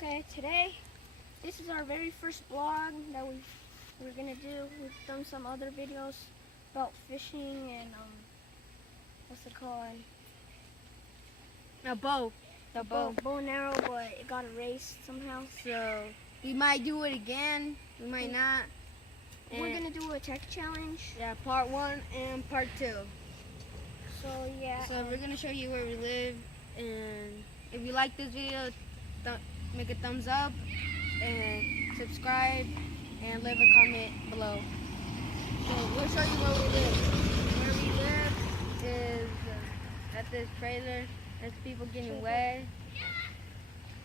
Okay, today, this is our very first vlog that we're gonna do. We've done some other videos about fishing and what's it called? A bow. The bow. Bow and arrow, but it got erased somehow. So we might do it again. We might not. We're gonna do a tech challenge. Yeah, part 1 and part 2. So yeah. So we're gonna show you where we live, and if you like this video, make a thumbs up and subscribe and leave a comment below. So we'll show you where we live. Where we live is at this trailer. There's people getting wet,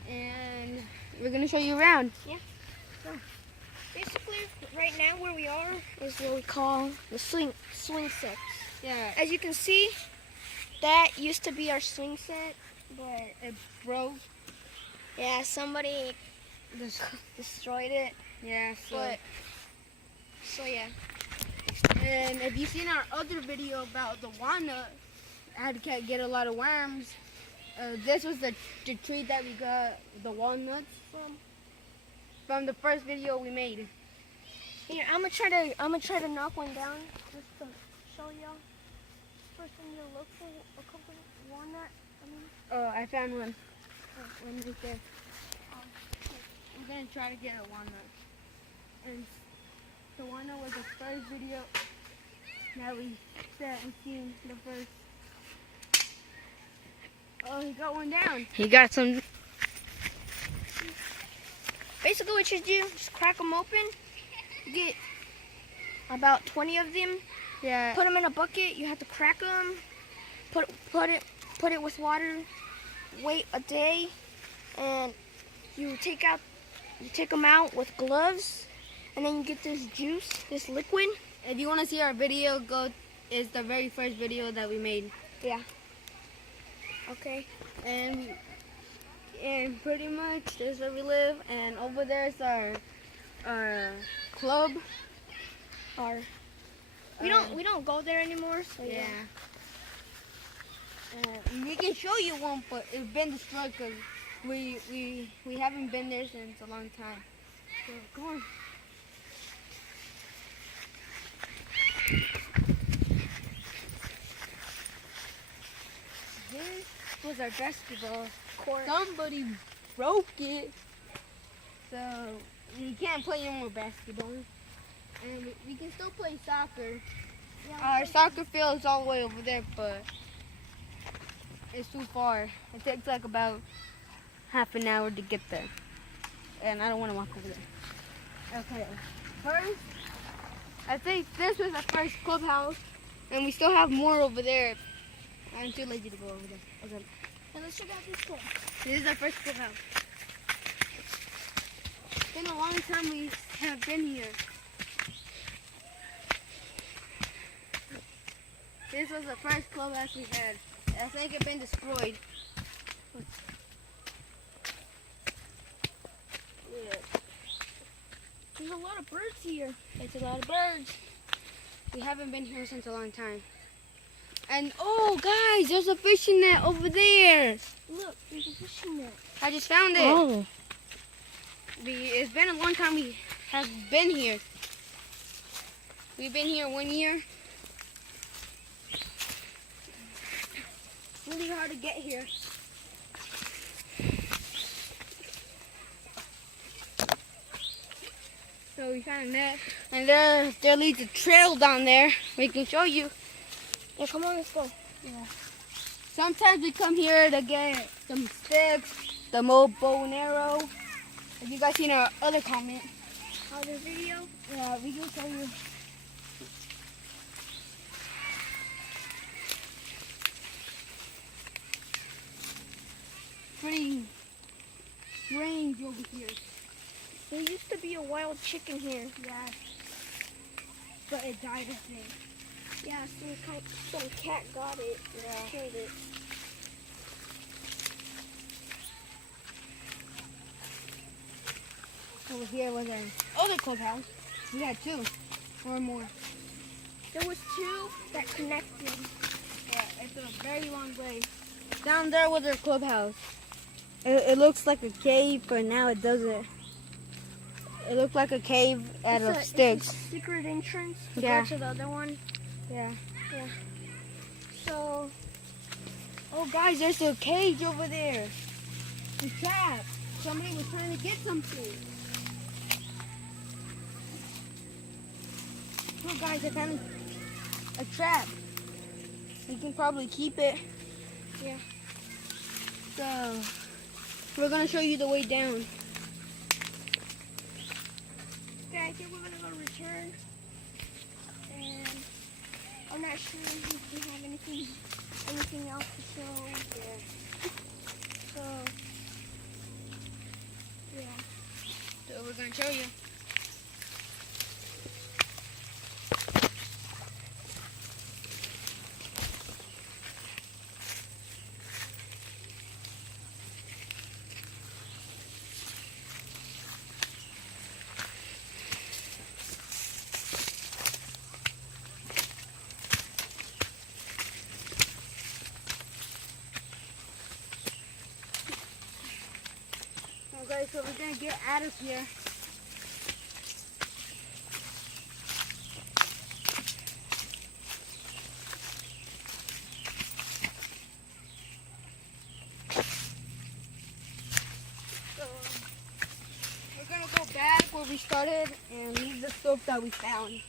and we're gonna show you around. Yeah. So basically, right now where we are is what we call the swing sets. Yeah, As you can see, that used to be our swing set, but it broke. yeah, somebody destroyed it. Yeah, So yeah. And if you've seen our other video about the walnut, I had to get a lot of worms. This was the tree that we got the walnuts from the first video we made. Here, I'm gonna try to knock one down just to show y'all. First thing you look for a couple of walnut. Oh, I found one. One right there. I'm gonna try to get a walnut. And the walnut was the first video that we seen the first. Oh, he got one down. He got some. Basically, what you do, just crack them open. You get about 20 of them. Yeah. Put them in a bucket. You have to crack them. Put it with water. Wait a day, and you take them out with gloves, and then you get this juice, this liquid. If you want to see our video, it's the very first video that we made. Yeah. Okay. And pretty much this is where we live, and over there's our club. We don't go there anymore. So yeah. We can show you one, but it's been destroyed because we haven't been there since a long time. So come on. This was our basketball court. Somebody broke it, so we can't play anymore basketball. And we can still play soccer. Yeah, our soccer field is all the way over there, but it's too far. It takes like about half an hour to get there, and I don't want to walk over there. Okay, first, I think this was the first clubhouse, and we still have more over there. I'm too lazy to go over there. Okay. And let's check out this club. This is our first clubhouse. It's been a long time we have been here. This was the first clubhouse we had. I think it's been destroyed. Yeah. There's a lot of birds here. There's a lot of birds. We haven't been here since a long time. And oh guys, there's a fishing net over there. Look, there's a fishing net. I just found it. Oh. It's been a long time we have been here. We've been here 1 year. It's really hard to get here. So we found a net, and there leads a trail down there. We can show you. Yeah, come on, let's go. Yeah. Sometimes we come here to get some sticks, the bow and arrow. Have you guys seen our other comment? Other video? Yeah, we can show you. Pretty strange over here. There used to be a wild chicken here. Yeah. But it died, I think. Yeah, some cat got it. Yeah. Killed it. Over here was our other clubhouse. We had 2 or more. There was 2 that connected. Yeah, it's a very long way. Down there was our clubhouse. It looks like a cave, but now it doesn't. It looked like a cave out of sticks. It's a secret entrance to Yeah. go to the other one. Yeah. So, Oh, guys, there's a cage over there. The trap. Somebody was trying to get something. Oh, guys, I found a trap. We can probably keep it. Yeah. So, we're going to show you the way down. okay, I think we're gonna go return. And I'm not sure if we have anything else to show. Yeah. So, yeah. So, we're going to show you. Okay, so we're gonna get out of here. So we're gonna go back where we started and leave the stuff that we found.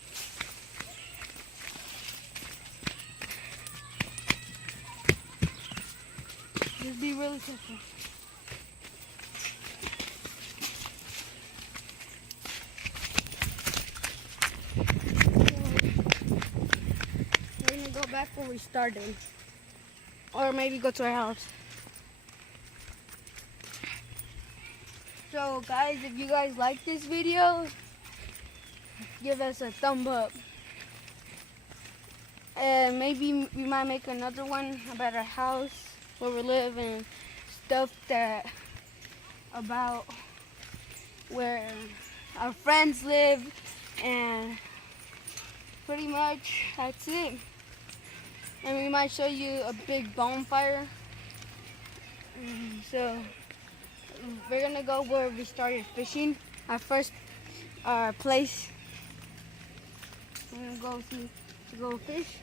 Just be really careful. We're gonna go back where we started. Or maybe go to our house. So guys, if you guys like this video, give us a thumb up. And maybe we might make another one about our house, where we live, and stuff that about where our friends live, and pretty much that's it. And we might show you a big bonfire. So we're gonna go where we started fishing, our first place. We're gonna go see to go fish.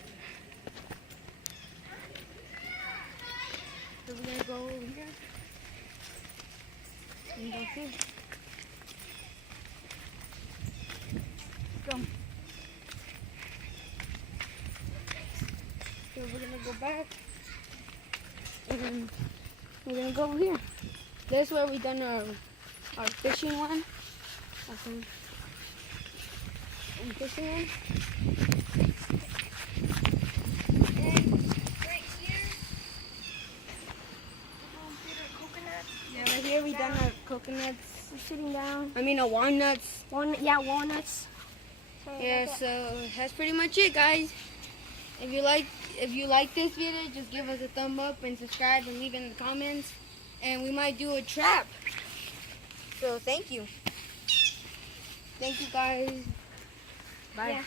So we're gonna go over here and go fish. Come. So we're gonna go back and we're gonna go over here. This is where we done our fishing one. Okay. And fishing one. And right here, we'll get our coconuts. Yeah, right here we done our coconuts. We're sitting down. I mean, walnuts. Walnuts. So Yeah, so that's pretty much it, guys. If you like this video, just give us a thumb up and subscribe and leave in the comments. And we might do a trap. So thank you. Thank you, guys. Bye. Yeah.